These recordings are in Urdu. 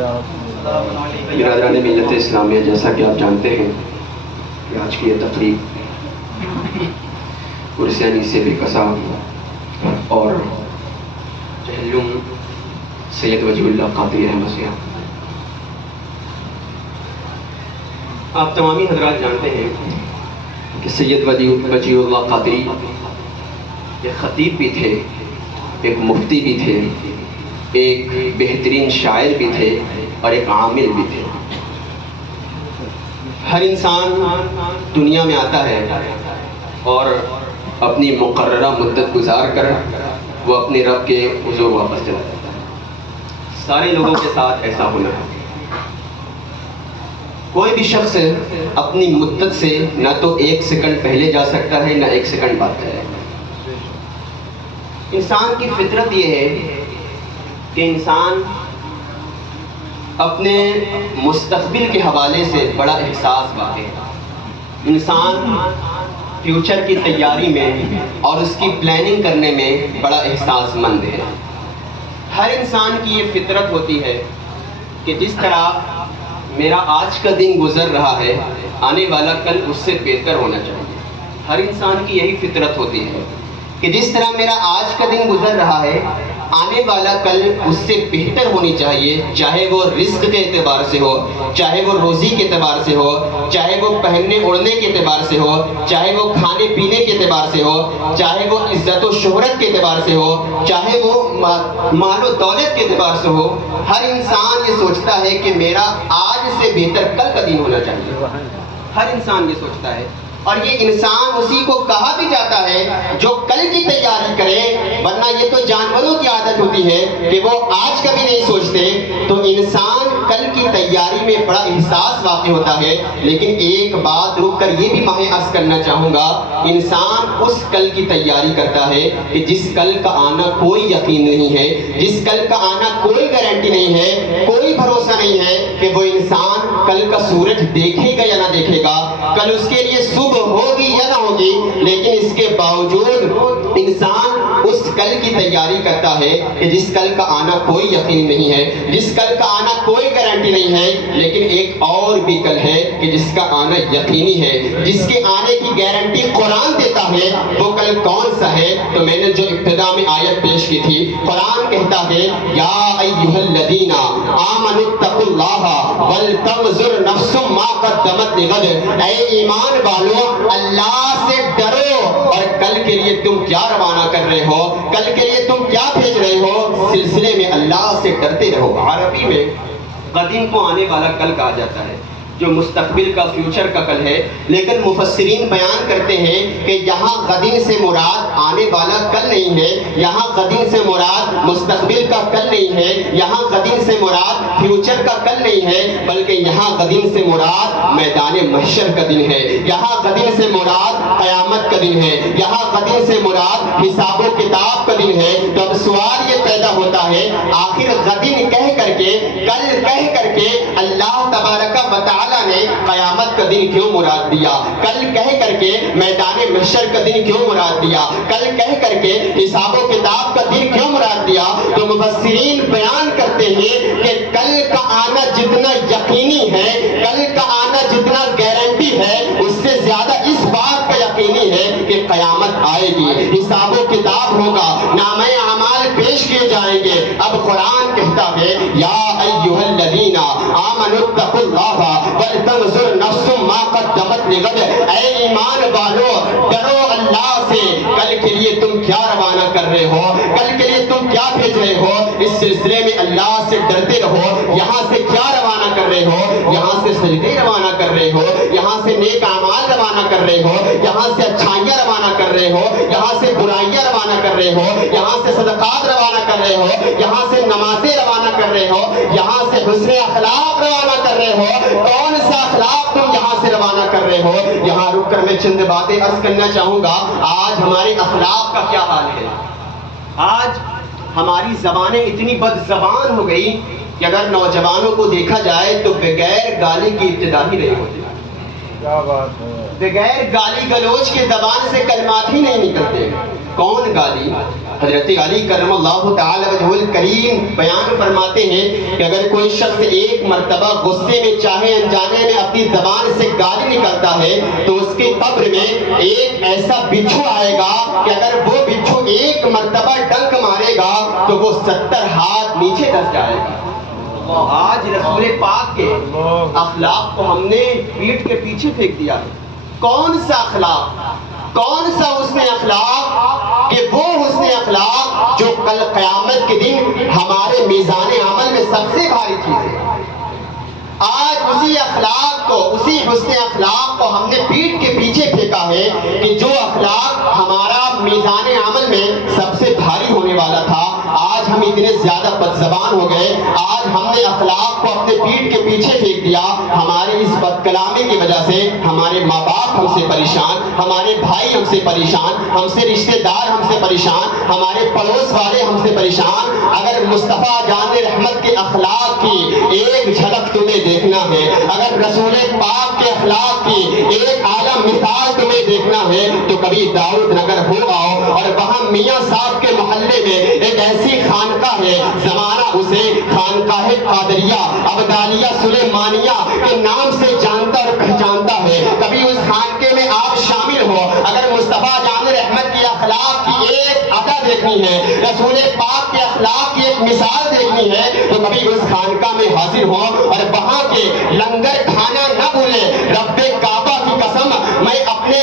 برادران ملت اسلامیہ، جیسا کہ آپ جانتے ہیں کہ آج کی یہ تقریب پرسیانی سے بے کسا اور چہلم سید وجیہ اللہ قادری رحمۃ اللہ، آپ تمامی حضرات جانتے ہیں کہ سید وجیہ اللہ قادری ایک خطیب بھی تھے، ایک مفتی بھی تھے، ایک بہترین شاعر بھی تھے اور ایک عامل بھی تھے۔ ہر انسان دنیا میں آتا ہے اور اپنی مقررہ مدت گزار کر وہ اپنے رب کے حضور واپس چلا جاتا ہے۔ سارے لوگوں کے ساتھ ایسا ہونا ہے۔ کوئی بھی شخص اپنی مدت سے نہ تو ایک سیکنڈ پہلے جا سکتا ہے نہ ایک سیکنڈ بعد جائے گا۔ انسان کی فطرت یہ ہے کہ انسان اپنے مستقبل کے حوالے سے بڑا احساس واقع ہے۔ انسان فیوچر کی تیاری میں اور اس کی پلاننگ کرنے میں بڑا احساس مند ہے۔ ہر انسان کی یہ فطرت ہوتی ہے کہ جس طرح میرا آج کا دن گزر رہا ہے، آنے والا کل اس سے بہتر ہونا چاہیے۔ ہر انسان کی یہی فطرت ہوتی ہے کہ جس طرح میرا آج کا دن گزر رہا ہے، آنے والا کل اس سے بہتر ہونی چاہیے، چاہے وہ رزق کے اعتبار سے ہو، چاہے وہ روزی کے اعتبار سے ہو، چاہے وہ پہننے اوڑھنے کے اعتبار سے ہو، چاہے وہ کھانے پینے کے اعتبار سے ہو، چاہے وہ عزت و شہرت کے اعتبار سے ہو، چاہے وہ مال و دولت کے اعتبار سے ہو۔ ہر انسان یہ سوچتا ہے کہ میرا آج سے بہتر کل کا دن ہونا چاہیے۔ ہر انسان یہ سوچتا ہے، اور یہ انسان اسی کو کہا بھی جاتا ہے جو کل کی تیاری کرے، ورنہ یہ تو جانوروں کی عادت ہوتی ہے کہ وہ آج کا بھی نہیں سوچتے۔ تو انسان کل کی تیاری میں بڑا احساس واقع ہوتا ہے۔ لیکن ایک بات رک کر یہ بھی میں عرض کرنا چاہوں گا، انسان اس کل کی تیاری کرتا ہے کہ جس کل کا آنا کوئی یقین نہیں ہے، جس کل کا آنا کوئی گارنٹی نہیں ہے، کوئی بھروسہ نہیں ہے کہ وہ انسان کل کا سورج دیکھے گا یا نہ دیکھے گا، کل اس کے لیے صبح ہوگی یا نہ ہوگی۔ لیکن اس کے باوجود انسان اس کل کی تیاری کرتا ہے کہ جس کل کا آنا کوئی یقین نہیں ہے، جس کل کا آنا کوئی گارنٹی نہیں ہے، لیکن ایک اور بھی کل ہے کہ جس کا آنا یقینی ہے، جس کے آنے کی گارنٹی قرآن دیتا ہے۔ وہ کل کون سا ہے؟ تو میں نے جو ابتدا میں آیت پیش کی تھی، قرآن کہتا ہے یا ایھا الذین آمنوا اتقوا اللہ ولتنظر نفس ما قدمت لغد، اے ایمان والو اللہ سے ڈرو اور کل کے لیے تم کیا روانہ کر رہے ہو، کل کے لیے تم کیا بھیج رہے ہو، سلسلے میں اللہ سے ڈرتے رہو۔ عربی میں قدیم کو آنے والا کل کہا جاتا ہے، جو مستقبل کا فیوچر کا کل ہے۔ لیکن مفسرین بیان کرتے ہیں کہ یہاں غدین سے مراد آنے والا کل نہیں ہے، یہاں غدین سے مراد مستقبل کا کل نہیں ہے، یہاں غدین سے مراد فیوچر کا کل نہیں ہے، بلکہ یہاں غدین سے مراد میدان محشر کا دن ہے، یہاں غدین سے مراد قیامت کا دن ہے، یہاں غدین سے مراد حساب و کتاب کا دن ہے۔ تو اب سوال یہ پیدا ہوتا ہے، آخر غدین کہہ کر کے، کل کہہ کر کے اللہ تبارک و تعالی نے قیامت کا دن کیوں مراد دیا؟ کل کہہ کر کے میدان محشر کا دن کیوں مراد دیا؟ کل کہہ کر کے حساب و کتاب کا دن کیوں مراد دیا؟ تو مفسرین بیان کرتے ہیں کہ کل کا آنا جتنا یقینی ہے، کل کا آنا جتنا گارنٹی ہے، اس سے زیادہ اس بات کا یقینی ہے کہ قیامت آئے گی، حساب و کتاب ہوگا، نامہ اعمال پیش کیے جائیں گے۔ اب قرآن کہتا ہے یا ایھا الذین آمنوا اتقوا اللہ ولتنظر نفس ما قدمت لغد، اے ایمان والو ڈرو اللہ سے، کل کے لیے تم کیا روانہ کر رہے ہو، کل کے لیے تم کیا بھیج رہے ہو۔ اس سلسلے میں اللہ سے ڈرتے رہو۔ یہاں سے کیا روانہ کر رہے ہو؟ یہاں سے سجدے روانہ کر رہے ہو، یہاں سے نیک اعمال روانہ کر رہے ہو، یہاں سے اچھائیاں روانہ کر رہے ہو، یہاں سے برائیاں روانہ کر رہے ہو، یہاں سے صدقات روانہ کر رہے ہو، یہاں سے نمازیں روانہ کر رہے ہو، یہاں سے حسن اخلاق روانہ کر رہے ہو۔ کون سا اخلاق تم یہاں سے روانہ کر رہے ہو؟ یہاں رک کر میں چند باتیں عرض کرنا چاہوں گا۔ آج ہمارے اخلاق کا کیا حال ہے؟ آج ہماری زبانیں اتنی بد زبان ہو گئی کہ اگر نوجوانوں کو دیکھا جائے تو بغیر گالی کی ابتدا ہی نہیں ہوتی، کیا بات ہے، بغیر گالی گلوچ کے زبان سے کلمات ہی نہیں نکلتے۔ کون گالی؟ حضرت علی کرم اللہ تعالی وجہ الکریم بیان فرماتے ہیں کہ اگر کوئی شخص ایک مرتبہ غصے میں چاہے انجانے میں اپنی زبان سے گالی نکلتا ہے تو اس کے قبر میں ایک ایسا بچھو آئے گا کہ اگر وہ بچھو ایک مرتبہ ڈنک مارے گا تو وہ 70 ہاتھ نیچے دس جائے گا۔ آج رسول پاک کے اخلاق کو ہم نے پیٹھ کے پیچھے پھینک دیا ہے۔ کون سا اخلاق، کون سا حسن اخلاق کہ وہ حسن اخلاق جو کل قیامت کے دن ہمارے میزان عمل میں سب سے بھاری چیز ہے۔ آج اسی اخلاق کو، اسی حسن اخلاق کو ہم نے پیٹھ کے پیچھے پھینکا ہے کہ جو اخلاق ہمارا میزان عمل میں سب سے بھاری ہونے والا تھا۔ آج ہم اتنے زیادہ بد زبان ہو گئے، آج ہم نے اخلاق کو اپنے پیٹھ کے پیچھے پھینک دیا۔ ہمارے اس بد کلامی کی وجہ سے ہمارے ماں باپ ہم سے پریشان، ہمارے بھائی ہم سے پریشان، ہم سے رشتہ دار ہم سے پریشان، ہمارے پڑوس والے ہم سے پریشان۔ اگر مصطفیٰ جان رحمت کے اخلاق کی ایک جھلک تمہیں دیکھنا ہے، اگر رسول پاک کے اخلاق کی ایک اعلیٰ مثال تمہیں دیکھنا ہے تو کبھی داؤد نگر ہو آؤ، اور وہاں میاں صاحب کے محلے میں ایک ایسی خانقاہ ہے، زمانہ اسے خانقاہ قادریہ ابدالیہ سلیمانیہ کے نام سے جانتا اور پہچانتا ہے۔ کبھی اس خانقے میں آپ شامل ہو، اگر مصطفیٰ جان رحمت کی اخلاق کی ایک ادا دیکھنی ہے، رسول پاک کے اخلاق کی ایک مثال دیکھنی ہے تو کبھی اس خانقاہ میں حاضر ہو اور وہاں کے لنگر کھانا نہ بھولے۔ رب کعبہ کی قسم، میں اپنے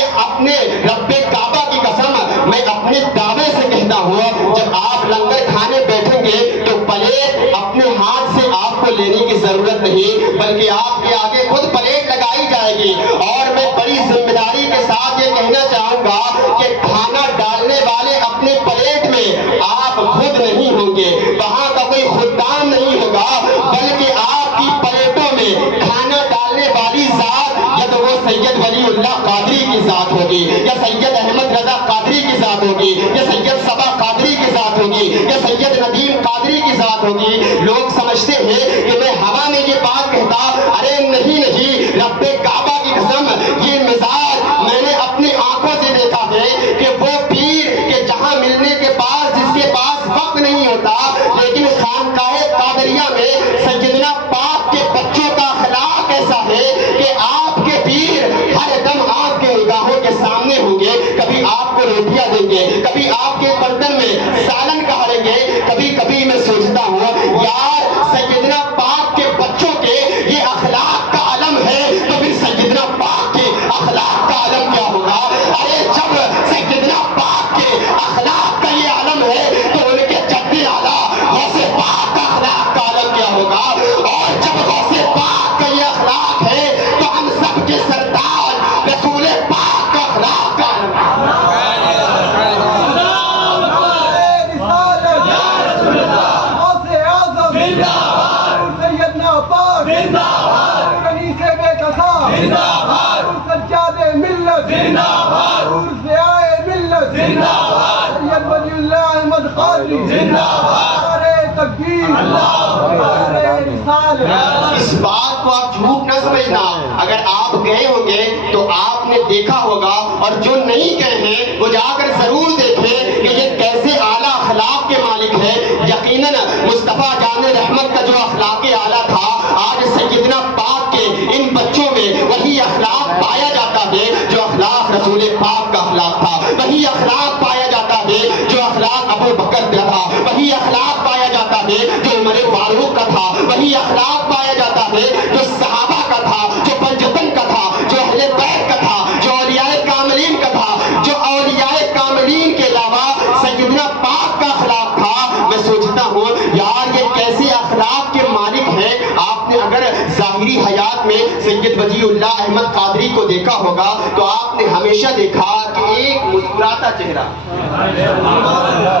رب کعبہ کی قسم میں اپنے دعوے سے کہتا ہوں، جب آپ لنگر کھانے بیٹھیں گے تو پلیٹ اپنے ہاتھ سے آپ کو لینے کی ضرورت نہیں، بلکہ آپ کے آگے خود پلیٹ لگائی جائے گی۔ اور میں بڑی ذمہ داری کے ساتھ یہ کہنا چاہوں گا کہ کھانا ڈالنے والے اپنے پلیٹ میں آپ خود نہیں ہوں گے، وہاں کا کوئی خدام نہیں ہوگا، بلکہ آپ کی پلیٹوں میں کھانا ڈالنے والی ذات یا تو وہ سید ولی اللہ قادری کی ذات ہوگی، یا سید احمد رضا قادری کی ذات ہوگی، یا سید صبا قادری کی ذات ہوگی، یا سید ندیم قادری کی ذات ہوگی۔ لوگ سمجھتے ہیں کہ میں ہوا میں یہ بات کہتا، ارے نہیں نہیں، رب کعبہ کی قسم یہ مزاج میں نے اپنی آنکھوں سے دیکھا ہے کہ وہ پیر کہ جہاں ملنے کے بعد جس کے پاس وقت نہیں ہوتا، لیکن خانقاہ قادریہ میں سیدنا پاک کے بچوں کا اخلاق ایسا ہے کہ آپ کے پیر ہر دم آپ کے نگاہوں کے سامنے ہوں گے، کبھی آپ کو روٹیاں دیں گے، کبھی آپ کے برتن میں سالن کھالیں گے۔ کبھی کبھی میں سوچتا ہوں یار سیدنا پاک کے بچوں کے یہ اخلاق کا علم ہے تو پھر سیدنا پاک کے اخلاق کا علم کیا ہوگا؟ ارے جب سیدنا پاک کے اخلاق کا یہ علم ہے تو ان کے جد اعلیٰ غوث پاک کا اخلاق کا علم کیا ہوگا؟ اور جب غوث پاک کا یہ اخلاق ہے تو ہم سب کے سردار رسول پاک کا اخلاق کا علم اس بات کو آپ جھوٹ نہ سمجھنا، اگر آپ گئے ہوں گے تو آپ نے دیکھا ہوگا، اور جو نہیں گئے ہیں وہ جا کر ضرور دیکھیں کہ یہ کیسے اعلیٰ اخلاق کے مالک ہے۔ یقیناً مصطفیٰ جان رحمت کا جو اخلاق اعلیٰ تھا، آج سیدنا پاک کے ان بچوں میں وہی اخلاق پایا جاتا ہے جو اخلاق رسول پاک کا اخلاق تھا، وہی اخلاق پایا جاتا ہے جو اخلاق ابو بکر کا تھا، وہی اخلاق پایا جاتا ہے جو عمر فاروق کا تھا، وہی اخلاق پایا جاتا ہے جو صحابہ کا تھا، جو پنجتن کا تھا، جو اہل بیت کا تھا، جو اولیاء کاملین کا تھا، جو اولیاء کاملین کے علاوہ سیدنا پاک کا اخلاق تھا۔ میں سوچتا ہوں یار یہ کیسے اخلاق کے مالک ہیں۔ آپ نے اگر ظاہری حیات میں سید وجی اللہ احمد قادری کو دیکھا ہوگا تو آپ نے ہمیشہ دیکھا کہ ایک مسکراتا چہرہ،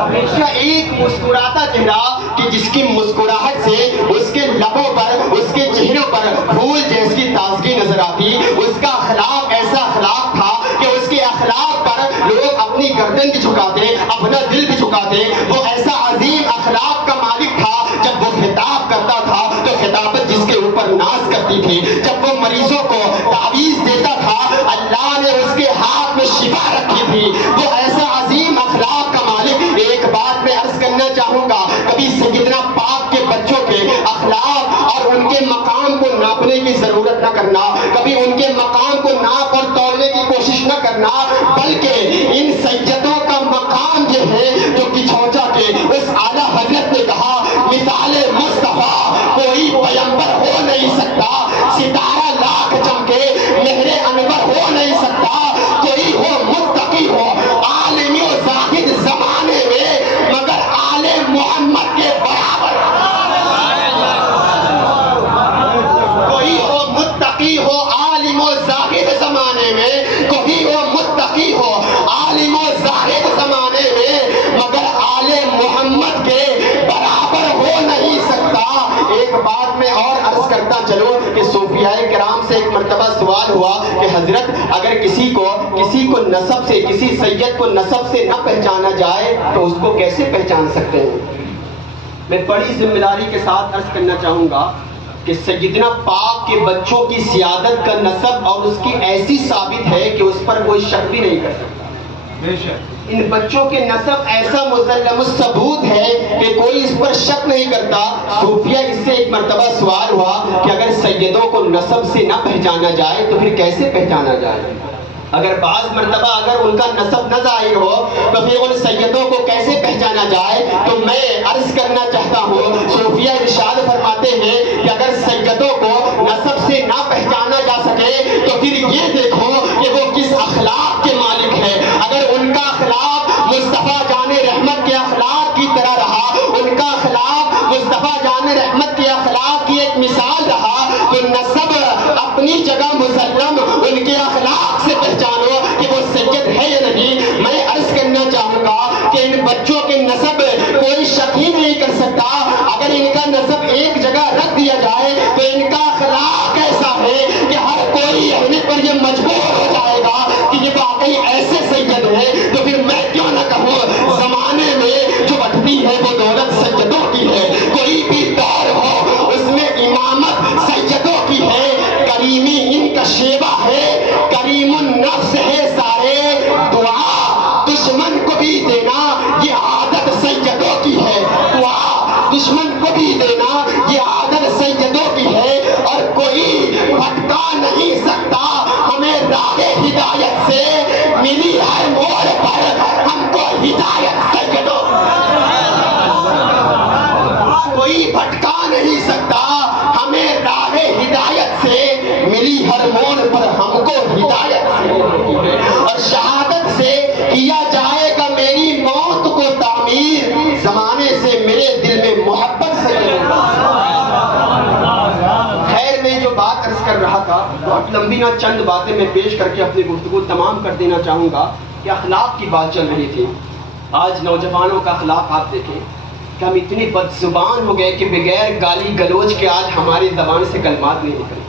ہمیشہ ایک مسکراتا چہرہ کہ جس کی مسکراہٹ سے اس کے لبوں پر، اس کے چہروں پر پھول جیسی تازگی نظر آتی۔ اس کا اخلاق ایسا اخلاق تھا کہ اس کے اخلاق پر لوگ اپنی گردن بھی جھکاتے، اپنا دل بھی جھکاتے۔ وہ ایسا عظیم اخلاق کا مالک تھا، جب وہ خطاب کرتا تھا تو خطابت جس کے اوپر پر ناز کرتی تھی. جب وہ مریضوں کو تعویذ دیتا تھا اللہ نے اس کے ہاتھ میں شفا رکھی تھی. وہ ایسا عظیم اخلاق کا مالک. ایک بات میں عرض کرنا چاہوں گا, کبھی سیدنا پاک کے بچوں کے اخلاق اور ان کے مقام کو ناپنے کی ضرورت نہ کرنا, کبھی ان کے مقام کو ناپ اور تولنے کی کوشش نہ کرنا, بلکہ ان سیدوں کا مقام یہ ہے جو کچھوچا کے اس اعلیٰ حضرت نے کہا مثال مصطفیٰ کوئی پیمبر ہو نہیں سکتا, ستارہ لاکھ چمکے مہر انور ہو نہیں سکتا, کوئی ہو متقی ہو عالم و زاہد زمانے میں مگر آل محمد کے برابر, کوئی ہو متقی ہو عالم و زاہد زمانے میں, کوئی ہو متقی ہو عالم و زاہد زمانے میں مگر آل محمد کے برابر ہو نہیں سکتا. ایک بات میں اور عرض کرتا چلوں کہ صوفیاء کرام سے ایک مرتبہ سوال ہوا کہ حضرت اگر کسی کو نسب سے, کسی سید کو نسب سے نہ پہچانا جائے تو اس کو کیسے پہچان سکتے ہیں؟ میں بڑی ذمہ داری کے ساتھ عرض کرنا چاہوں گا کہ سیدنا پاک کے بچوں کی سیادت کا نسب اور اس کی ایسی ثابت ہے کہ اس پر کوئی شک بھی نہیں کر سکتا. ان بچوں کے نسب ایسا مسلم الثبوت ہے کہ کوئی اس پر شک نہیں کرتا. صوفیہ اس سے ایک مرتبہ سوال ہوا کہ اگر سیدوں کو نسب سے نہ پہچانا جائے تو پھر کیسے پہچانا جائے؟ اگر بعض مرتبہ اگر ان کا نسب نہ ظاہر ہو تو پھر ان سیدوں کو کیسے پہچانا جائے؟ تو میں عرض کرنا چاہتا ہوں, صوفیہ ارشاد فرماتے ہیں کہ اگر سیدوں کو نسب سے نہ پہچانا جا سکے تو پھر یہ دیکھو کہ وہ کس اخلاق کے مالک ہے. اگر ان کا اخلاق مصطفیٰ جان رحمت کے اخلاق کی طرح رہا, ان کا اخلاق مصطفیٰ جان رحمت کے اخلاق کی ایک مثال رہا, تو نسب اپنی جگہ مسلم, ان کے اخلاق سے پہچانو کہ وہ سید ہے یا نہیں. میں عرض کرنا چاہوں گا کہ ان بچوں کے نسب کوئی شک ہی نہیں کر سکتا. اگر ان کا نسب ایک جگہ رکھ دیا جائے تو ان کا اخلاق ایسا ہے کہ ہر کوئی اہل پر یہ مجبور ہو جائے گا کہ یہ واقعی ایسے سید ہے. تو پھر میں کیوں نہ کہوں زمانے میں جو بٹتی ہے وہ دولت سیدوں کی ہے. کوئی بھی دور ہو اس میں امامت سیدوں کی ہے. کریمی ان کا شیبہ ہے, کریم النفس ہے سارے, دعا دشمن کو بھی دینا یہ عادت سیدوں کی ہے. دعا دشمن کو بھی دینا یہ عادت سیدوں کی ہے. اور کوئی بھٹکا نہیں سکتا ہمیں راہ ہدایت سے, ملی ہر موڑ پر ہم کو ہدایت سیدوں. کوئی بھٹکا نہیں سکتا ہمیں راہ ہدایت سے, ملی ہر موڑ پر ہم کو ہدایت سے. اور شہادت سے کیا جائے گا میری موت کو تعمیر, زمانے سے میرے دل میں محبت سے. خیر میں جو بات عرض کر رہا تھا بہت لمبی نہ, چند باتیں میں پیش کر کے اپنی گفتگو تمام کر دینا چاہوں گا کہ اخلاق کی بات چل رہی تھی. آج نوجوانوں کا اخلاق آپ دیکھیں کہ ہم اتنی بد زبان ہو گئے کہ بغیر گالی گلوچ کے آج ہماری زبان سے کلمات نہیں نکلتے.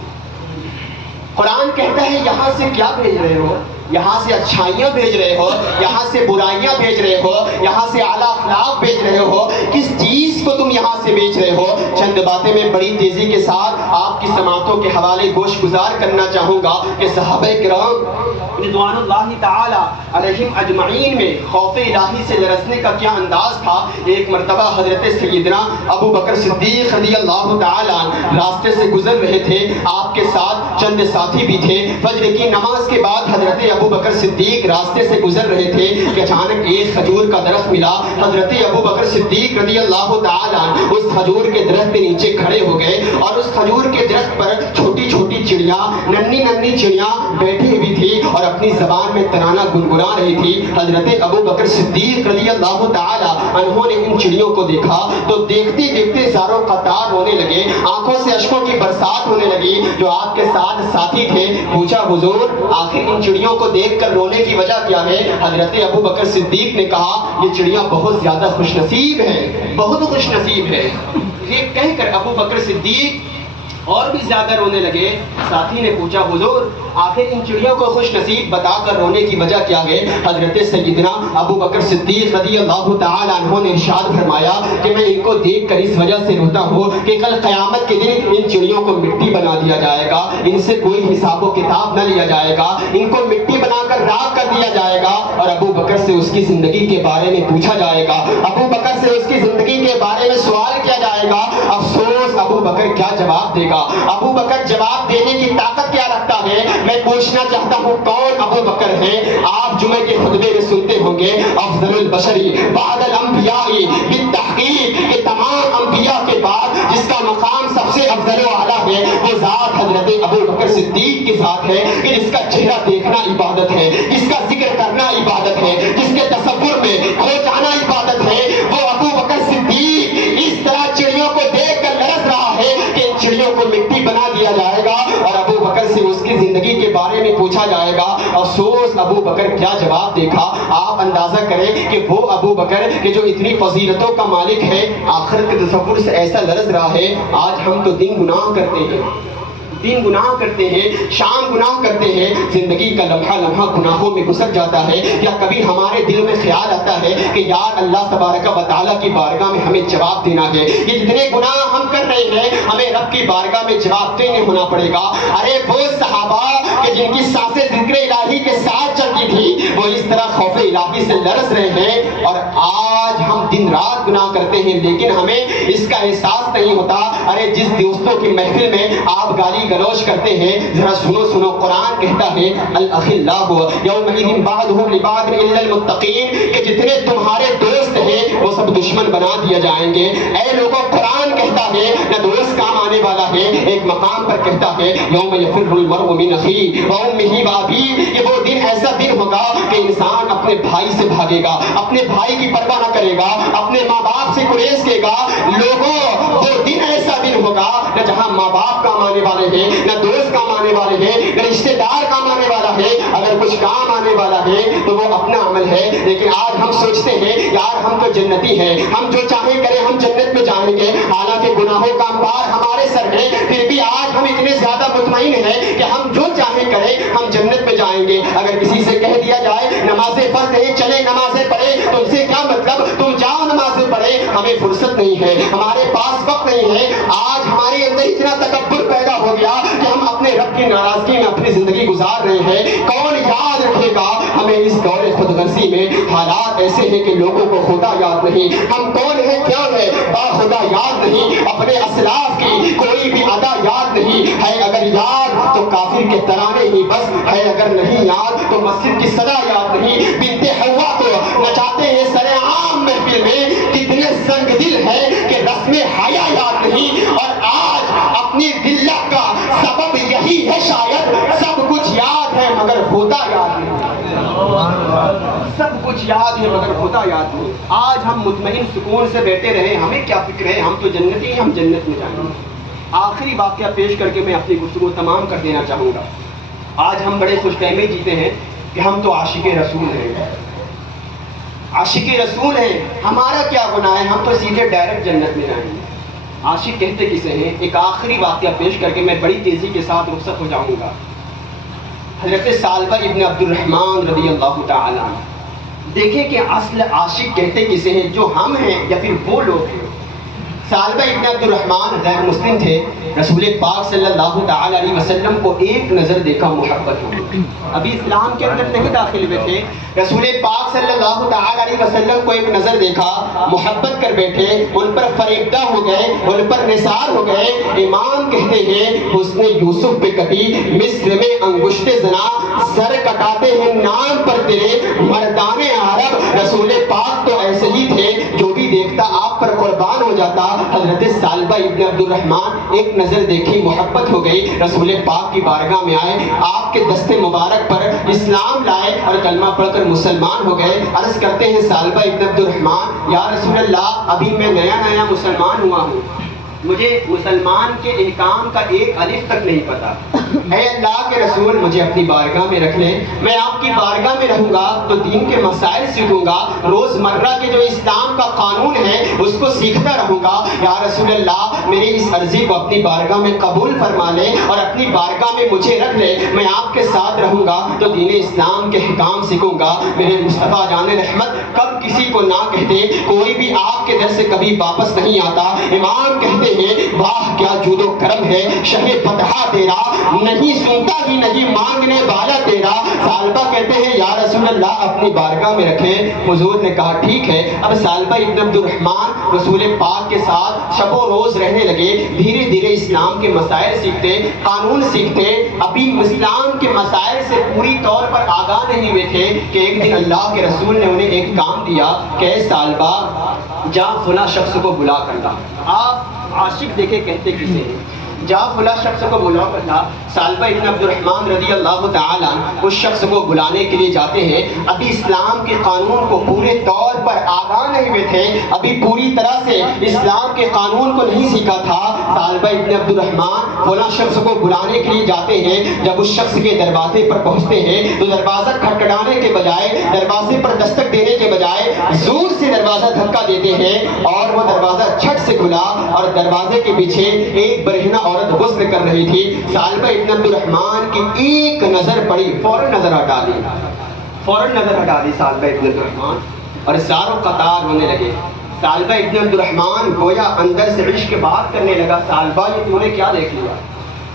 قرآن کہتا ہے یہاں سے کیا بھیج رہے ہو؟ یہاں سے اچھائیاں بھیج رہے ہو, یہاں سے برائیاں بھیج رہے ہو, یہاں سے اعلیٰ اخلاق بھیج رہے ہو, کس چیز کو تم یہاں سے بیچ رہے ہو؟ چند باتیں میں بڑی تیزی کے ساتھ آپ کی سماعتوں کے حوالے گوش گزار کرنا چاہوں گا کہ صحابہ کرام رضوان اللہ تعالی علیہم اجمعین میں خوف الہی سے لرزنے کا کیا انداز تھا. ایک مرتبہ حضرت سیدنا ابو بکر صدیق رضی اللہ تعالی راستے سے گزر رہے تھے, آپ کے ساتھ چند ساتھی بھی تھے. فجر کی نماز کے بعد حضرت ابو بکر صدیق راستے سے گزر رہے تھے کہ اچانک ایک کھجور کا درخت ملا. حضرت ابو بکر صدیق رضی اللہ تعالی اس کھجور کے درخت کے نیچے کھڑے ہو گئے اور اس کھجور کے درخت پر چھوٹی چھوٹی چڑیاں, ننھی ننھی چڑیاں بیٹھی ہوئی تھی اور اپنی زبان میں ترانہ گنگنا رہی تھی. حضرت ابو بکر صدیق رضی اللہ تعالی انہوں نے ان چڑیوں کو دیکھا تو دیکھتے دیکھتے زاروں قطار ہونے لگے, آنکھوں سے اشکوں کی برسات ہونے لگی. جو آپ کے ساتھ ساتھی تھے پوچھا حضور آخر ان چڑیوں کو دیکھ کر رونے کی وجہ کیا ہے؟ حضرت ابو بکر صدیق نے کہا یہ چڑیاں بہت زیادہ خوش نصیب ہیں, بہت خوش نصیب ہے. یہ کہہ کر ابو بکر صدیق اور بھی زیادہ رونے لگے۔ ساتھی نے پوچھا حضور آخر ان چڑیوں کو خوش نصیب بتا کر رونے کی وجہ کیا ہے؟ حضرت سیدنا ابو بکر صدیق رضی اللہ تعالی عنہ نے ارشاد فرمایا کہ میں ان کو دیکھ کر اس وجہ سے روتا ہوں کہ کل قیامت کے دن ان چڑیوں کو مٹی بنا دیا جائے گا، ان سے کوئی حساب و کتاب نہ لیا جائے گا، ان کو مٹی بنا کر راکھ کر دیا جائے گا اور ابو بکر سے اس کی زندگی کے بارے میں پوچھا جائے گا، ابو بکر سے اس کی زندگی کے بارے میں سوال کیا جائے گا۔ افسوس ابو بکر کیا جواب دے گا؟ ابو بکر جواب دینے کی طاقت کیا رکھتا ہے؟ میں پوچھنا چاہتا ہوں کون ابو بکر ہے؟ آپ جمعے کے خطبے میں سنتے ہوں گے افضل البشری بعد الانبیاء بالتحقیق کہ تمام انبیاء کے بعد جس کا مقام سب سے افضل و اعلیٰ ہے وہ ذات حضرت ابو بکر صدیق کی ذات ہے کہ جس کا چہرہ دیکھنا عبادت ہے، جس کا ذکر کرنا عبادت ہے، جس کے تصور میں کھو جانا عبادت ہے، وہ ابو بکر صدیق اس طرح چڑیوں کو دیکھ کر لرز رہا ہے کہ ان چڑیوں کو مٹی بنا دیا جائے گا اور ابو بکر سے اس کی زندگی کے بارے میں پوچھا جائے گا۔ افسوس ابو بکر کیا جواب دیکھا؟ آپ اندازہ کریں کہ وہ ابو بکر کہ جو اتنی فضیلتوں کا مالک ہے آخرت کے تصور سے ایسا لرز رہا ہے۔ آج ہم تو دن گناہ کرتے ہیں، دن گناہ کرتے ہیں، شام گناہ کرتے ہیں، زندگی کا لمحہ لمحہ گناہوں میں گزر جاتا ہے۔ یا کبھی ہمارے دل میں خیال آتا ہے کہ یار اللہ تبارک و تعالیٰ کی بارگاہ میں ہمیں جواب دینا ہے، یہ جتنے گناہ ہم کر رہے ہیں ہمیں رب کی بارگاہ میں جواب دینے ہونا پڑے گا۔ ارے وہ صحابہ کہ جن کی سانسیں ذکر الہی کے ساتھ چلتی تھی وہ اس طرح خوف الہی سے لرز رہے ہیں، اور آج ہم دن رات گناہ کرتے ہیں لیکن ہمیں اس کا احساس نہیں ہوتا۔ ارے جس دوستوں کی محفل میں آپ گالی گلوچ کرتے ہیں ذرا سنو سنو، قرآن کہتا ہے الاخلاء یومئذ بعضهم لبعض الا المتقین کہ جتنے تمہارے دوست ہیں وہ سب دشمن بنا دیے جائیں گے۔ اے لوگوں قرآن کہتا ہے نہ دوست کام آنے والا ہے، ایک مقام پر کہتا ہے یوم یفر المرء من اخیہ وامہ وابیہ، یہ وہ دن ایسا دن ہوگا کہ انسان اپنے بھائی سے بھاگے گا، اپنے بھائی کی پرواہ نہ کرے گا، اپنے ماں باپ سے گریز کرے گا۔ لوگوں وہ دن ایسا دن ہوگا نہ جہاں ماں باپ کام آنے والے ہیں، نہ دوست کام آنے والے ہیں، نہ رشتہ دار کام آنے والا ہے۔ اگر کچھ کام آنے والا ہے تو وہ اپنا عمل ہے، لیکن آج ہم سوچتے ہیں یار ہم تو جنتی ہیں، ہم جو چاہیں کریں ہم جنت میں جائیں گے، حالانکہ گناہوں کا انبار ہمارے سر ہے، پھر بھی آج ہم اتنے زیادہ مطمئن ہیں کہ ہم جو چاہیں کریں ہم جنت میں جائیں گے۔ اگر کسی سے کہہ دیا جائے نمازیں فرض ہیں چلے نمازیں پڑھے، تم سے کیا مطلب، تم جاؤ نمازیں پڑھے، ہمیں فرصت نہیں ہے، ہمارے پاس وقت نہیں ہے۔ آج ہمارے اندر اتنا تکبر پیدا ہو گیا کہ ہم اپنے رب کی ناراضگی میں اپنی زندگی گزار رہے ہیں۔ کون یاد رکھے گا ہمیں اس دور خود غرضی میں؟ حالات ایسے ہیں کہ لوگوں کو خدا یاد نہیں، ہم کون ہیں کیا ہے با خدا یاد نہیں، اپنے اسلاف کی کوئی بھی ادا یاد نہیں ہے، اگر یاد تو کافر کے ترانے ہی بس ہے، اگر نہیں یاد تو مسجد کی صدا یاد نہیں۔ بنت حوا کو نچاتے ہیں سر عام محفل میں، کتنے سنگ دل ہے کہ رسم حیا یاد نہیں، اور آج اپنی ذلت کا سبب یہی ہے شاید سب کچھ یاد ہے مگر خدا یاد نہیں، سب کچھ یاد ہے مگر خدا یاد نہیں۔ آج ہم مطمئن سکون سے بیٹھے رہے، ہمیں کیا فکر ہے، ہم تو جنتی ہیں، ہم جنت میں جائیں گے۔ آخری واقعہ پیش کر کے میں اپنی گفتگو تمام کر دینا چاہوں گا۔ آج ہم بڑے خوش فہمی جیتے ہیں کہ ہم تو عاشق رسول ہیں، عاشق رسول ہیں، ہمارا کیا گناہ ہے، ہم تو سیدھے ڈائریکٹ جنت میں جائیں گے۔ عاشق کہتے کسے ہیں؟ ایک آخری واقعہ پیش کر کے میں بڑی تیزی کے ساتھ رخصت ہو جاؤں گا۔ حضرت ثعلبہ ابن عبد الرحمن رضی اللہ تعالی عنہ، دیکھیں کہ اصل عاشق کہتے کسے ہیں، جو ہم ہیں یا پھر وہ لوگ ہیں۔ ثعلبہ ابن عبد الرحمن غیر مسلم تھے، رسول پاک صلی اللہ تعالی علیہ وسلم کو ایک نظر دیکھا محبت ہو گئی، ابھی اسلام کے اندر نہیں داخل ہوئے تھے، رسول پاک صلی اللہ تعالی علیہ وسلم کو ایک نظر دیکھا، محبت کر بیٹھے، ان پر فریبدہ ہو گئے، ان پر نثار ہو گئے۔ امام کہتے ہیں حسن یوسف پہ کٹی مصر میں انگشت زنا، سر کٹاتے ہیں نام پر تیرے مردان عرب، رسول پاک تو ایسے ہی تھے جو بھی دیکھتا آپ پر قربان ہو جاتا۔ حضرت ثعلبہ ابن عبد الرحمن ایک نظر دیکھی، محبت ہو گئی، رسول پاک کی بارگاہ میں آئے، آپ کے دست مبارک پر اسلام لائے اور کلمہ پڑھ کر مسلمان ہو گئے۔ عرض کرتے ہیں ثعلبہ ابن عبد الرحمن یا رسول اللہ ابھی میں نیا نیا مسلمان ہوا ہوں، مجھے مسلمان کے احکام کا ایک الف تک نہیں پتا. اے اللہ کے رسول مجھے اپنی بارگاہ میں رکھ لیں, میں آپ کی بارگاہ میں رہوں گا تو دین کے مسائل سیکھوں گا, روزمرہ کے جو اسلام کا قانون ہے اس کو سیکھتا رہوں گا. یا رسول اللہ میری اس عرضی کو اپنی بارگاہ میں قبول فرما لیں اور اپنی بارگاہ میں مجھے رکھ لیں, میں آپ کے ساتھ رہوں گا تو دین اسلام کے احکام سیکھوں گا. میرے مصطفیٰ جان رحمت کب کسی کو نہ کہتے, کوئی بھی آپ کے در سے کبھی واپس نہیں آتا. امام کہتے ہیں واہ کیا جود و کرم ہے شہ فتحہ تیرا, نہیں سنتا ہی نہیں مانگنے والا تیرا. سالبہ کہتے ہیں یا رسول اللہ اپنی بارگاہ میں رکھیں. حضور نے کہا ٹھیک ہے. اب سالبہ ابن عبد الرحمن رسول پاک کے ساتھ شب و روز رہنے لگے. دھیرے دھیرے اسلام کے مسائل سیکھتے, قانون سیکھتے. ابھی اسلام کے مسائل سے پوری طور پر آگاہ نہیں ہوئے تھے کہ ایک دن اللہ کے رسول نے انہیں ایک کام دیا کہ سالبہ جا فلاں شخص کو بلا کر لا. آپ عاشق دیکھے کہتے کسے ہیں, جا فلاں شخص کو بلا کر لا. سالبہ ابن عبد الرحمن رضی اللہ تعالیٰ اس شخص کو بلانے کے لیے جاتے ہیں. ابھی اسلام کے قانون کو پورے طور پر آگاہ نہیں ہوئے تھے, ابھی پوری طرح سے اسلام کے قانون کو نہیں سیکھا تھا. سالبہ ابن عبد الرحمن فلاں شخص کو بلانے کے لیے جاتے ہیں. جب اس شخص کے دروازے پر پہنچتے ہیں تو دروازہ کھٹکھٹانے کے بجائے, دروازے پر دستک دینے کے بجائے زور سے دروازہ دھکا دیتے ہیں اور وہ دروازہ جھٹ سے کھلا اور دروازے کے پیچھے ایک برہنہ عورت غسل کر رہی تھی. سالبہ ابن عبد الرحمن کی ایک نظر پڑی, فوراً نظر ہٹا دی, فوراً نظر ہٹا دی سالبہ ابن عبد الرحمن اور زاروں قطار ہونے لگے. سالبہ ابن عبد الرحمن گویا اندر سے عشق بات کرنے لگا. سالبہ یہ تو نے کیا دیکھ لیا,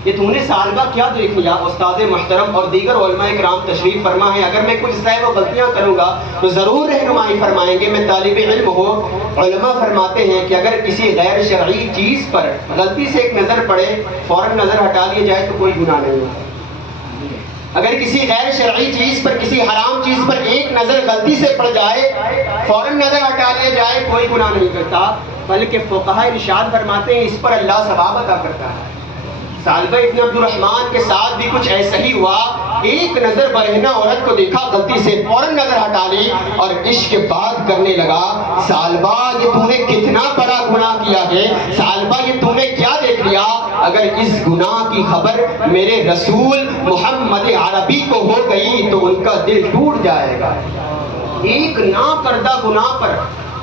یہ تو نے سالبہ کیا دیکھ لیا. استاد محترم اور دیگر علماء کرام تشریف فرما ہے, اگر میں کچھ سہ و غلطیاں کروں گا تو ضرور رہنمائی فرمائیں گے. میں طالب علم ہوں. علماء فرماتے ہیں کہ اگر کسی غیر شرعی چیز پر غلطی سے ایک نظر پڑے, فوراً نظر ہٹا لی جائے تو کوئی گناہ نہیں ہوتا. اگر کسی غیر شرعی چیز پر, کسی حرام چیز پر ایک نظر غلطی سے پڑ جائے, فوراً نظر ہٹا لیا جائے, کوئی گناہ نہیں کرتا, بلکہ فقہاء ارشاد فرماتے ہیں اس پر اللہ ثواب عطا کرتا ہے. سالبہ ابن عبد الرحمن کے ساتھ بھی کچھ ایسا ہی ہوا. ایک نظر برہنہ عورت کو دیکھا, غلطی سے فوراً نظر ہٹا لی اور عشق بات کرنے لگا. سالبہ یہ تو نے کتنا بڑا گناہ کیا ہے, سالبہ یہ تو نے کیا دیکھ لیا. اگر اس گناہ کی خبر میرے رسول محمد عربی کو ہو گئی تو ان کا دل ٹوٹ جائے گا. ایک نہ کردہ گناہ پر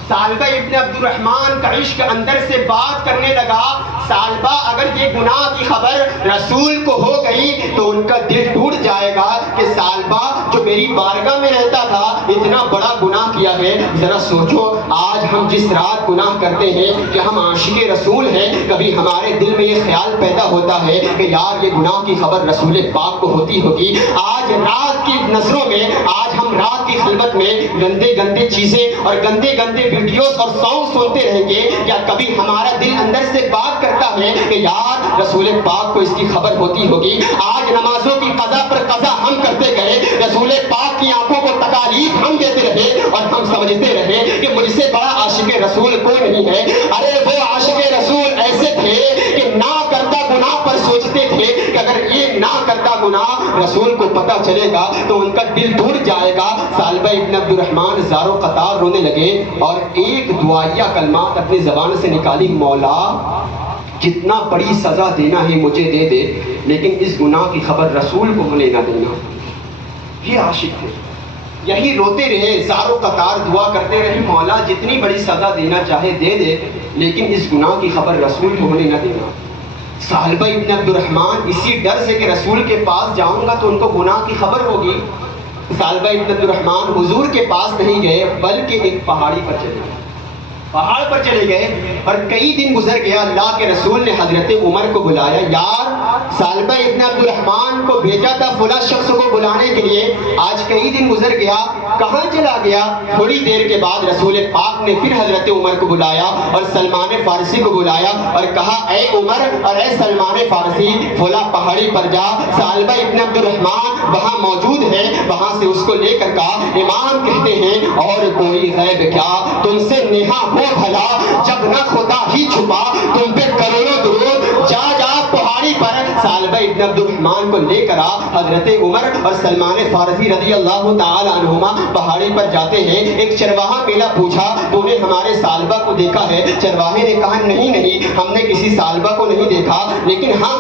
سالبہ ابن عبد الرحمن کا عشق اندر سے بات کرنے لگا. سالبہ اگر یہ گناہ کی خبر رسول کو ہو گئی تو ان کا دل ٹوٹ جائے گا کہ سالبہ جو میری بارگاہ میں رہتا تھا اتنا بڑا گناہ کیا ہے. ذرا سوچو آج ہم جس رات گناہ کرتے ہیں کہ ہم عاشق رسول ہیں, کبھی ہمارے دل میں یہ خیال پیدا ہوتا ہے کہ یار یہ گناہ کی خبر رسول پاک کو ہوتی ہوگی. آج رات کی نظروں میں, آج ہم رات کی خلوت میں گندے گندے چیزیں اور گندے گندے ویڈیوز اور سانگ سنتے رہیں گے. کیا کبھی ہمارا دل اندر سے بات کرتا ہے کہ یار رسول پاک کو اس کی خبر ہوتی ہوگی. آج نمازوں کی قضا پر قضا ہم کرتے گئے, رسول پاک کی آنکھوں کو تکالیف ہم دیتے رہے اور ہم سمجھتے رہے کہ مجھ سے بڑا عاشق رسول کوئی نہیں ہے. ارے وہ عاشق رسول ایسے تھے کہ نہ کرتا گناہ پر سوچتے تھے کہ اگر یہ نہ کرتا گناہ رسول کو پتہ چلے گا تو ان کا دل ٹوٹ جائے گا. سالبہ ابن عبد الرحمن زاروں قطار رونے لگے اور ایک دعائیہ کلمات اپنی زبان سے نکالی, مولا جتنا بڑی سزا دینا ہے مجھے دے دے, لیکن اس گناہ کی خبر رسول کو ہونے نہ دینا. یہ عاشق تھے, یہی روتے رہے, زاروں قطار دعا کرتے رہے, مولا جتنی بڑی سزا دینا چاہے دے دے, لیکن اس گناہ کی خبر رسول کو ہونے نہ دینا. سالبہ ابن عبد الرحمن اسی ڈر سے کہ رسول کے پاس جاؤں گا تو ان کو گناہ کی خبر ہوگی, سالبہ ابن عبد الرحمن حضور کے پاس نہیں گئے بلکہ ایک پہاڑی پر چلے گئے. پہاڑ پر چلے گئے اور کئی دن گزر گیا. اللہ کے رسول نے حضرت عمر کو بلایا. یار سالبہ ابن عبد الرحمن کو بھیجا تھا فلاں شخص کو بلانے کے لیے, آج کئی دن گزر گیا, کہاں چلا گیا؟ تھوڑی دیر کے بعد رسول پاک نے پھر حضرت عمر کو بلایا اور سلمان فارسی کو بلایا اور کہا اے عمر اور اے سلمان فارسی فلاں پہاڑی پر جا, سالبہ ابن عبد الرحمن وہاں موجود ہے, وہاں سے اس کو لے کر کا. امام کہتے ہیں اور کوئی غیب کیا تم سے نہا ہو بھلا, جب نہ خدا ہی چھپا تم پہ کروڑوں درود, جا جا پہاڑی پر. سالبہ ابن عبد الرحمن الرحمن کو لے کر حضرت عمر اور سلمان فارسی رضی اللہ تعالی عنہما پہاڑی پر جاتے ہیں۔ ایک چرواہا میلا پوچھا تو نے ہمارے سالبہ کو دیکھا ہے؟ چرواہے نے کہا نہیں ہم نے کسی سالبہ کو نہیں دیکھا، لیکن ہاں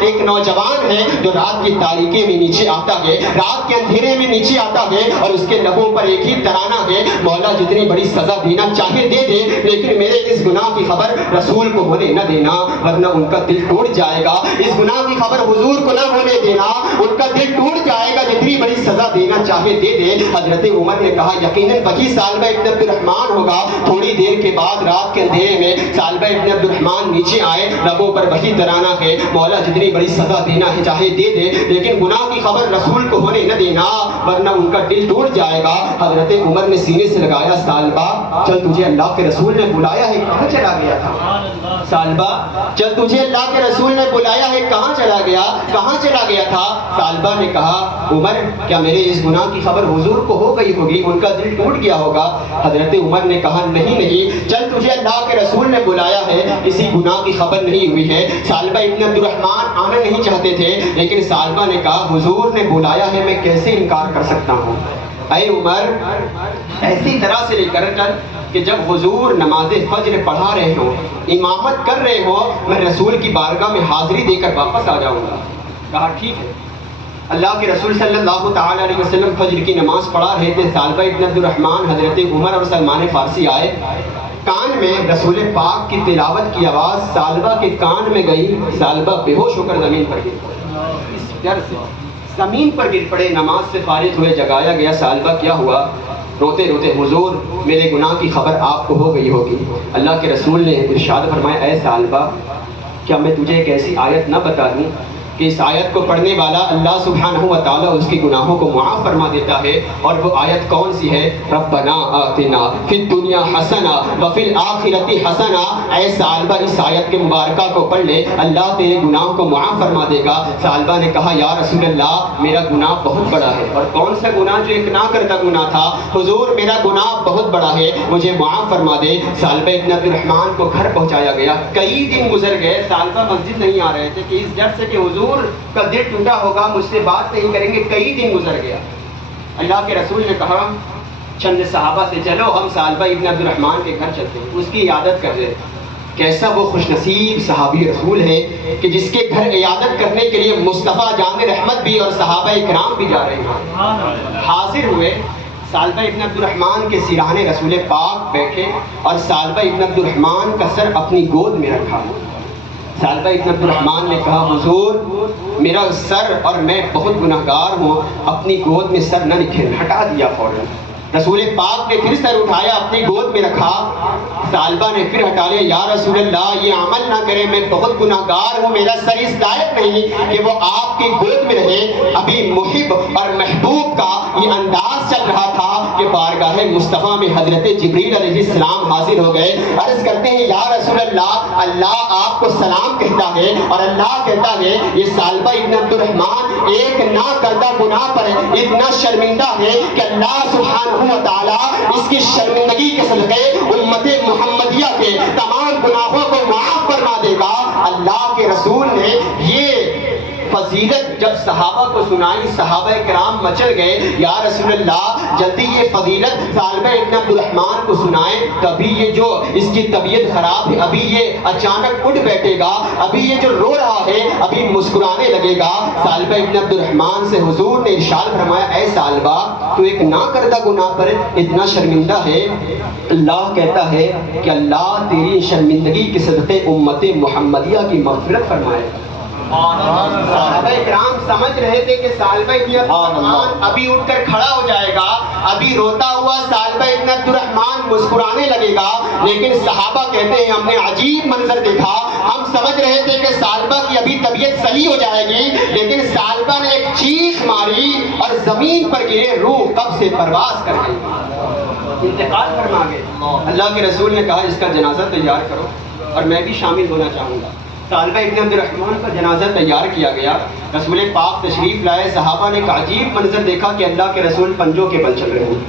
ایک نوجوان ہے جو رات کی تاریکی میں نیچے آتا ہے، رات کے اندھیرے میں نیچے آتا ہے اور اس کے لبوں پر ایک ہی ترانہ ہے، مولا جتنی بڑی سزا دینا چاہے دے دے لیکن میرے اس گناہ کی خبر رسول کو ہونے نہ دینا ورنہ ان کا دل ٹوٹ جائے گا، اس گناہ کی خبر حضور کو نہ ہونے دینا، ان کا دل ٹوٹ جائے گا، جتنی بڑی سزا دینا چاہے دے دے۔ حضرت عمر نے کہا یقیناً وہی سالبہ ابن عبد الرحمن ہوگا۔ تھوڑی دیر کے بعد رات کے اندھیرے میں سالبہ ابن عبد الرحمن نیچے آئے، لبوں پر وہی ترانہ ہے، مولا جتنی بڑی سزا دینا ہے چاہے دے دے لیکن گناہ کی خبر رسول کو ہونے نہ دینا ورنہ ان کا دل ٹوٹ جائے گا۔ حضرت عمر نے سینے سے لگایا سالبہ چل تجھے اللہ کے رسول نے بلایا ہے کہاں چلا گیا تھا؟ سالبہ چل تجھے اللہ کے رسول نے بلایا ہے کہاں چلا گیا تھا؟ سالبہ نے کہا عمر کیا میرے اس گناہ کی خبر حضور کو ہو گئی ہوگی، ان کا دل ٹوٹ گیا ہوگا؟ حضرت عمر نے کہا نہیں چل تجھے اللہ کے رسول نے بلایا ہے، کسی گناہ کی خبر نہیں ہوئی ہے۔ سالبہ ابن عبد الرحمن آنا نہیں چاہتے تھے لیکن سالبہ نے کہا حضور نے بلایا ہے میں کیسے انکار کر سکتا ہوں؟ اے عمر ایسی طرح سے لے کر چل کہ جب حضور نماز فجر پڑھا رہے ہو، امامت کر رہے ہو، میں رسول کی بارگاہ میں حاضری دے کر واپس آ جاؤں گا۔ کہا ٹھیک ہے۔ اللہ کے رسول صلی اللہ تعالی علیہ وسلم فجر کی نماز پڑھا رہے تھے، سالبہ ابن عبد الرحمن، حضرت عمر اور سلمان فارسی آئے، کان میں رسول پاک کی تلاوت کی آواز سالبہ کے کان میں گئی، سالبہ بے ہوش ہو کر زمین پر گر پڑے، اس ڈر سے زمین پر گر پڑے، نماز سے فارغ ہوئے جگایا گیا، سالبہ کیا ہوا؟ روتے روتے حضور میرے گناہ کی خبر آپ کو ہو گئی ہوگی۔ اللہ کے رسول نے ارشاد فرمایا اے سالبہ کیا میں تجھے ایک ایسی آیت نہ بتا دوں کہ اس آیت کو پڑھنے والا اللہ سبحانہ و تعالیٰ اس کی گناہوں کو معاف فرما دیتا ہے؟ اور وہ آیت کون سی ہے؟ ربنا آتنا فی الدنیا حسنہ وفی الآخرۃ حسنہ۔ اے سالبہ اس آیت کے مبارکہ کو پڑھ لے، اللہ تیرے گناہوں کو معاف فرما دے گا۔ سالبہ نے کہا یا رسول اللہ میرا گناہ بہت بڑا ہے۔ اور کون سا گناہ؟ جو ایک نہ کرتا گناہ تھا۔ حضور میرا گناہ بہت بڑا ہے، مجھے معاف فرما دے۔ سالبہ ابن عبد الرحمن کو گھر پہنچایا گیا، کئی دن گزر گئے، سالبہ مسجد نہیں آ رہے تھے کہ اس ڈر سے کہ حضور کا دل ٹوٹا ہوگا، مجھ سے بات نہیں کریں گے، کئی دن گزر گیا۔ اللہ کے رسول نے کہا چند صحابہ سے چلو ہم سالبہ ابن عبد الرحمن کے گھر چلتے ہیں، اس کی عیادت کر دیں۔ کیسا وہ خوش نصیب صحابی رسول ہے کہ جس کے گھر عیادت کرنے کے لیے مصطفیٰ جان رحمت بھی اور صحابہ اکرام بھی جا رہے ہیں۔ حاضر ہوئے، سالبہ ابن عبد الرحمن کے سرانے رسول پاک بیٹھے اور سالبہ ابن عبد الرحمن کا سر اپنی گود میں رکھا۔ سالبہ ابن عبد الرحمن نے کہا حضور میرا سر اور میں بہت گناہگار ہوں، اپنی گود میں سر نہ رکھیں، ہٹا دیا فوراً۔ رسول پاک نے پھر سر اٹھایا، اپنی گود میں رکھا، سالبہ نے پھر ہٹا لیا، یا رسول اللہ یہ عمل نہ کریں، میں بہت گناہگار ہوں، میرا سر اس لائق نہیں کہ وہ آپ کی گود میں رہے۔ ابھی محب اور محبوب کا یہ انداز چل رہا تھا کہ بارگاہ مصطفیٰ میں حضرت جبریل علیہ السلام حاضر ہو گئے، عرض کرتے ہیں یا رسول اللہ اللہ آپ کو سلام کہتا ہے اور اللہ کہتا ہے یہ سالبہ ابن عبد الرحمن ایک نہ کردہ گناہ پر اتنا شرمندہ ہے کہ اللہ سبحانہ و تعالیٰ اس کی شرمندگی کے صدقے امت محمدیہ کے تمام گناہوں کو معاف فرما دے گا۔ اللہ کے رسول نے یہ فضیلت جب صحابہ کو سنائی، صحابہ کرام مچل گئے، یا رسول اللہ جلدی یہ فضیلت سالبہ ابن عبد الرحمن کو سنائیں، کبھی یہ جو اس کی طبیعت خراب ہے ابھی یہ اچانک اٹھ بیٹھے گا، ابھی یہ جو رو رہا ہے ابھی مسکرانے لگے گا۔ سالبہ ابن عبد الرحمن سے حضور نے ارشاد فرمایا اے سالبہ تو ایک نہ کردہ گناہ پر اتنا شرمندہ ہے؟ اللہ کہتا ہے کہ اللہ تیری شرمندگی کے صدقے امت محمدیہ کی مغفرت فرمائے۔ صحابہ اکرام سمجھ رہے تھے کہ سالبہ ابن عبد الرحمن ابھی اٹھ کر کھڑا ہو جائے گا، ابھی روتا ہوا سالبہ ابن عبد الرحمن مسکرانے لگے گا، لیکن صحابہ کہتے ہیں ہم نے عجیب منظر دیکھا، ہم سمجھ رہے تھے کہ سالبہ کی ابھی طبیعت صحیح ہو جائے گی، لیکن سالبہ نے ایک چیخ ماری اور زمین پر گرے، روح قبض سے پرواز کر گئی، انتقال فرما گئے۔ اللہ کے رسول نے کہا اس کا جنازہ تیار کرو اور میں بھی شامل ہونا چاہوں گا۔ سالبہ ابن عبد الرحمن کا جنازہ تیار کیا گیا، رسول پاک تشریف لائے، صحابہ نے ایک عجیب منظر دیکھا کہ اللہ کے رسول پنجوں کے بل چل رہے ہیں،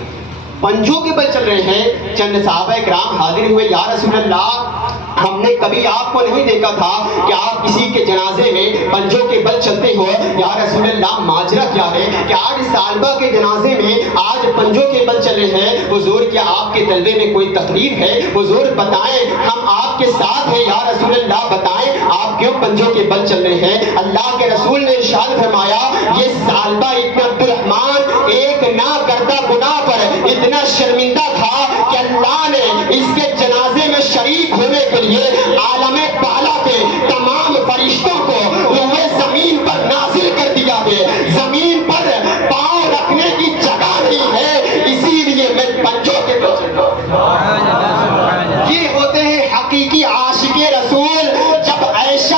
پنجوں کے بل چل رہے ہیں۔ چند صحابہ کرام حاضر ہوئے، یا رسول اللہ ہم نے کبھی آپ کو نہیں دیکھا تھا کہ آپ کسی کے جنازے میں پنجوں کے بل چلتے ہو. یا رسول اللہ ماجرا کیا ہے کہ آج صالبہ کے جنازے میں آج پنجوں کے بل چلے ہیں؟ حضور کیا آپ کے طلبے میں کوئی تکلیف ہے؟ حضور بتائیں ہم آپ کے ساتھ ہیں. یا رسول اللہ بتائیں آپ کیوں پنجوں کے بل چل رہے ہیں؟ اللہ کے رسول نے ارشاد فرمایا یہ صالبہ ابن عبد الرحمن ایک نہ کردہ گناہ پر اتنا شرمندہ تھا کہ اللہ نے اس کے جنازے میں شریک ہونے کے لیے عالم بالا کے تمام فرشتوں کو روئے زمین پر نازل کر دیا ہے. زمین پر پاؤں رکھنے کی جگہ نہیں ہے، اسی لیے میں پنجوں کے بل چل رہا ہوں. یہ ہوتے ہیں حقیقی عاشق رسول. جب ایسا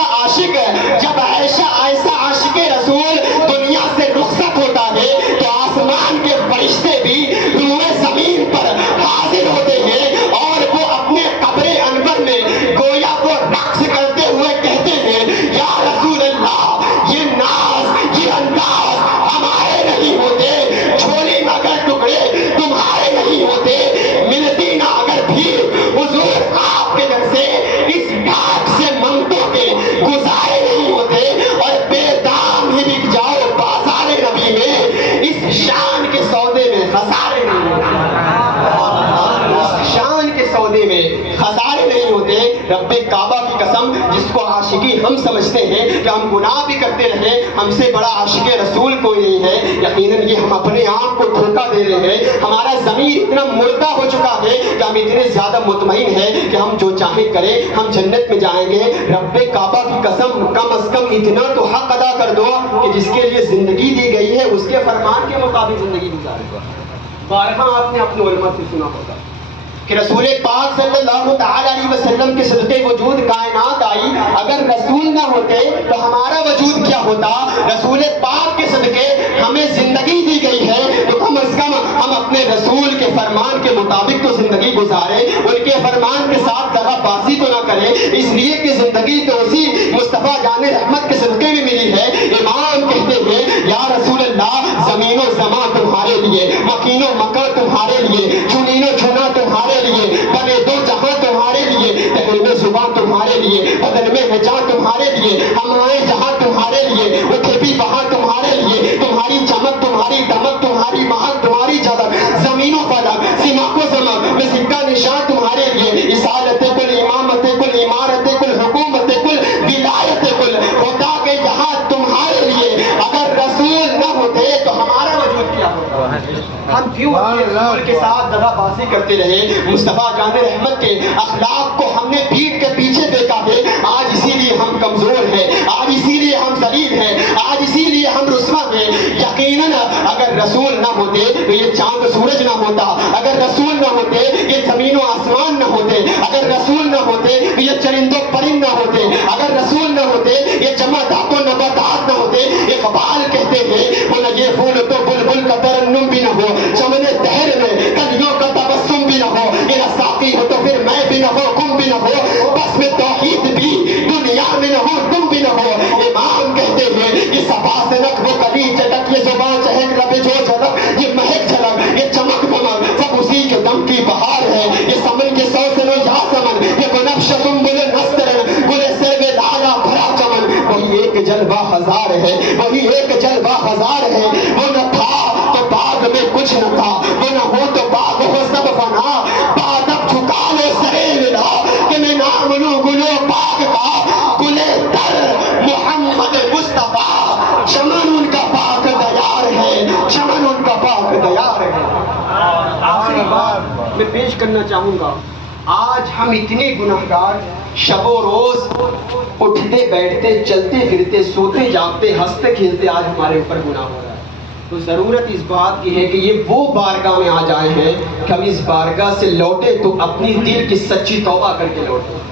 عاشق رسول دنیا سے رخصت ہوتا ہے تو آسمان کے فرشتے بھی روئے زمین پر حاضر ہوتے ہیں اور وہ اپنے قبر انور میں گویا وہ رقص کرتے ہوئے کہتے ہیں یا رسول اللہ یہ ناز یہ انداز ہمارے نہیں ہوتے، جھولی میں اگر ٹکڑے تمہارے نہیں ہوتے، ملتی نہ اگر بھیڑ حضور آپ کے در سے اس ڈاک سے منگتوں کے گزارے نہیں ہوتے، اور بے دام ہی بک جاؤ بازار نبی میں اس شان کے سودے میں خسارے نہیں ہوتے، اس شان کے سودے میں خسارے نہیں ہوتے. رب کعبہ کی قسم جس کو عاشقی ہم سمجھتے ہیں کہ ہم گناہ بھی کرتے رہے، ہم سے بڑا عاشق رسول کوئی نہیں ہے. یقیناً یہ ہم اپنے آپ کو دھوکہ دے رہے ہیں. ہمارا ضمیر اتنا مردہ ہو چکا ہے کہ ہم اتنے زیادہ مطمئن ہیں کہ ہم جو چاہیں کریں ہم جنت میں جائیں گے. رب کعبہ کی قسم کم از کم اتنا تو حق ادا کر دو کہ جس کے لیے زندگی دی گئی ہے اس کے فرمان کے مطابق زندگی گزارے. بارہا آپ نے اپنے علماء سے سنا ہوگا کہ رسول پاک صلی اللہ تعالی علیہ وسلم کے صدقے وجود کائنات آئی. اگر رسول نہ ہوتے تو ہمارا وجود کیا ہوتا؟ رسول پاک کے صدقے ہمیں زندگی دی گئی ہے تو کم از کم ہم اپنے رسول کے فرمان کے مطابق تو زندگی گزارے، ان کے فرمان کے ساتھ ذرا باسی تو نہ کریں، اس لیے کہ زندگی تو اسی مصطفیٰ جان رحمت کے صدقے میں ملی ہے. امام کہتے ہیں یا رسول اللہ زمین و زمان تمہارے لیے، مکین و مکر تمہارے لیے، چنین و چنا تمہارے لیے، بنے دو جہاں تمہارے لیے، تحریم زبان تمہارے لیے، بدن میں ہے جان تمہارے لیے، ہم آئے جہاں تمہارے لیے، اٹھے بھی وہاں تمہارے لیے، تمہاری چمک تمہاری دمک تمہاری مہک تمہاری جدک، زمین و فلک سماق و زمک میں سکہ نشان تمہارے لیے، اصالت کل امامت کل عمارت کل حکومت کل ولایت کل ہوتا کہ یہاں تمہارے لیے. اگر رسول نہ ہوتے تو ہمارا وجود کیا ہوتا؟ ہم کیوں اپنے رسول کے ساتھ دغا بازی کرتے رہے؟ مصطفیٰ جان رحمت کے اخلاق کو ہم نے پیٹ کے پیچھے دیکھا ہے. آج اسی لیے ہم کمزور ہیں، آج اسی لیے ہم ذلیل ہیں، آج اسی لیے ہم رسوا ہیں. یقیناً اگر رسول نہ ہوتے تو یہ چاند سورج نہ ہوتا، اگر رسول نہ ہوتے یہ زمین و آسمان نہ ہوتے، اگر رسول نہ ہوتے تو یہ چرند و پرند نہ ہوتے، اگر رسول نہ ہوتے یہ جمادات و نباتات نہ ہوتے. اقبال کہتے ہیں وہ نہ یہ پھول تو بلبل کا ترنم بھی نہ ہو، چمن دہر میں کلیوں کا تبسم بھی نہ ہو، یہ ساقی ہو تو پھر میں بھی نہ ہو تم بھی نہ ہو، بس میں توحید بھی دنیا میں نہ ہو تم بھی نہ ہو. امام کہتے ہیں یہ صفا سے نک وہ کلی چٹک، یہ زبان چہک لبے جو جھلک، یہ مہک جھلک یہ چمک دمک سب اسی کے دم کی بہار ہے. یہ سمن کے سو سے نو یا سمن، یہ بنفش سنبل نسترن گل سے میں لالا بھرا چمن. وہی ایک جلوہ ہزار ہے، وہی ایک جلوہ ہزار ہے. وہ نہ تھا تو باغ میں کچھ نہ تھا، وہ نہ ہو تو باغ ہو سب فنا. بادب جھکا لو سرے ملا کہ میں نام لوں گلو پاک کا، گلے در محمد مصطفیٰ. چمن ان کا پاک دیار ہے، چمن ان کا پاک دیار ہے. آخری بات میں پیش کرنا چاہوں گا، آج ہم اتنے گناہگار شب و روز اٹھتے بیٹھتے چلتے پھرتے سوتے جاگتے ہنستے کھیلتے آج ہمارے اوپر گناہ ہو رہا ہے. تو ضرورت اس بات کی ہے کہ یہ وہ بارگاہ میں آ جائے ہیں کہ ہم اس بارگاہ سے لوٹے تو اپنی دل کی سچی توبہ کر کے لوٹے،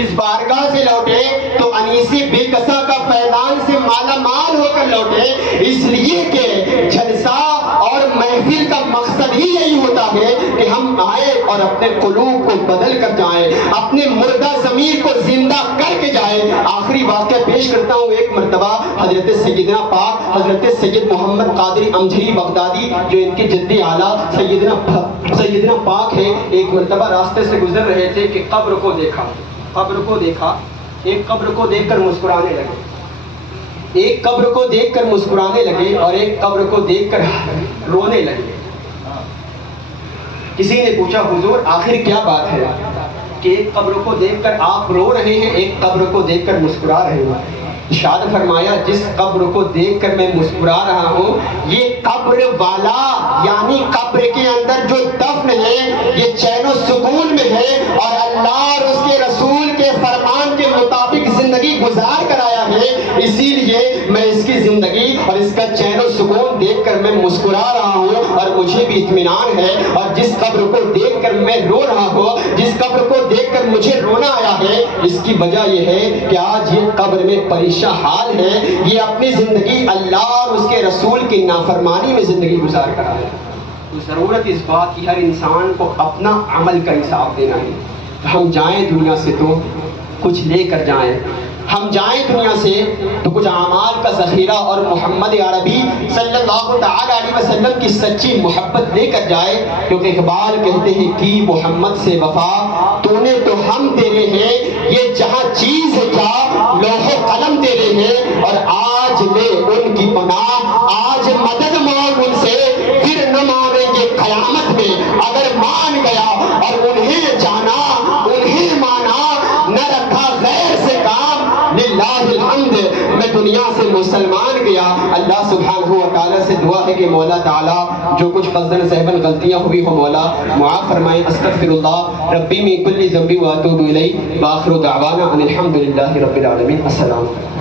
اس بارگاہ سے لوٹے تو انیس بے کسا کا فیضان سے مالا مال ہو کر لوٹے. اس لیے کہ جلسہ اور محفل کا مقصد ہی یہی ہوتا ہے کہ ہم آئے اور اپنے قلوب کو بدل کر جائیں، اپنے مردہ ضمیر کو زندہ کر کے جائیں. آخری واقعہ پیش کرتا ہوں. ایک مرتبہ حضرت سیدنا پاک حضرت سید محمد قادری امجری بغدادی جو ان کے جد اعلیٰ سیدنا پاک ہے، ایک مرتبہ راستے سے گزر رہے تھے کہ قبر کو دیکھا. قبر کو دیکھا، ایک قبر کو دیکھ کر مسکرانے لگے، ایک قبر کو دیکھ کر مسکرانے لگے اور ایک قبر کو دیکھ کر رونے لگے۔ کسی نے پوچھا حضور آخر کیا بات ہے کہ ایک قبر کو دیکھ کر آپ رو رہے ہیں، ایک قبر کو دیکھ کر مسکرا رہے ہیں؟ ارشاد فرمایا جس قبر کو دیکھ کر میں مسکرا رہا ہوں یہ قبر والا یعنی قبر کے اندر جو دفن ہے یہ چین و سکون میں ہے اور اللہ اور اس کے رسول کے فرمان کے مطابق زندگی گزار کر آیا ہے، اسی لیے میں اس کی زندگی اور اس کا چین و سکون دیکھ کر میں مسکرا رہا ہوں اور مجھے بھی اطمینان ہے۔ اور جس قبر کو دیکھ کر میں رو رہا ہوں، جس قبر کو دیکھ کر مجھے رونا آیا ہے، اس کی وجہ یہ ہے کہ آج یہ قبر میں پریشان حال ہے، یہ اپنی زندگی اللہ اور اس کے رسول کی نافرمانی میں زندگی گزار کر آیا ہے۔ تو ضرورت اس بات کی ہر انسان کو اپنا عمل کا حساب دینا ہے۔ ہم جائیں دنیا سے تو کچھ لے کر جائیں، ہم جائیں دنیا سے تو کچھ اعمال کا ذخیرہ اور محمد عربی صلی اللہ تعالی علیہ وسلم کی سچی محبت لے کر جائے، کیونکہ اقبال کہتے ہیں کہ محمد سے وفا تو نے تو ہم تیرے ہیں، یہ جہاں چیز ہے کیا لوح و قلم تیرے ہیں، اور آج لے ان کی پناہ، آج مدد مانگ ان سے، پھر نہ مانیں گے قیامت میں، اگر مان گیا اور انہیں جانا انہیں مانا، نہ رکھا غیر سے کام، للہ الحمد میں دنیا سے مسلمان گیا۔ اللہ سبحانہ و تعالیٰ سے دعا ہے کہ مولا تعالیٰ جو کچھ قصدن صحبن غلطیاں ہوئی ہو مولا معاف فرمائیں۔ استغفر اللہ ربی من کل ذنب واتوب الیہ، وآخر دعوانا ان الحمد للہ رب العالمین۔ السلام علیکم۔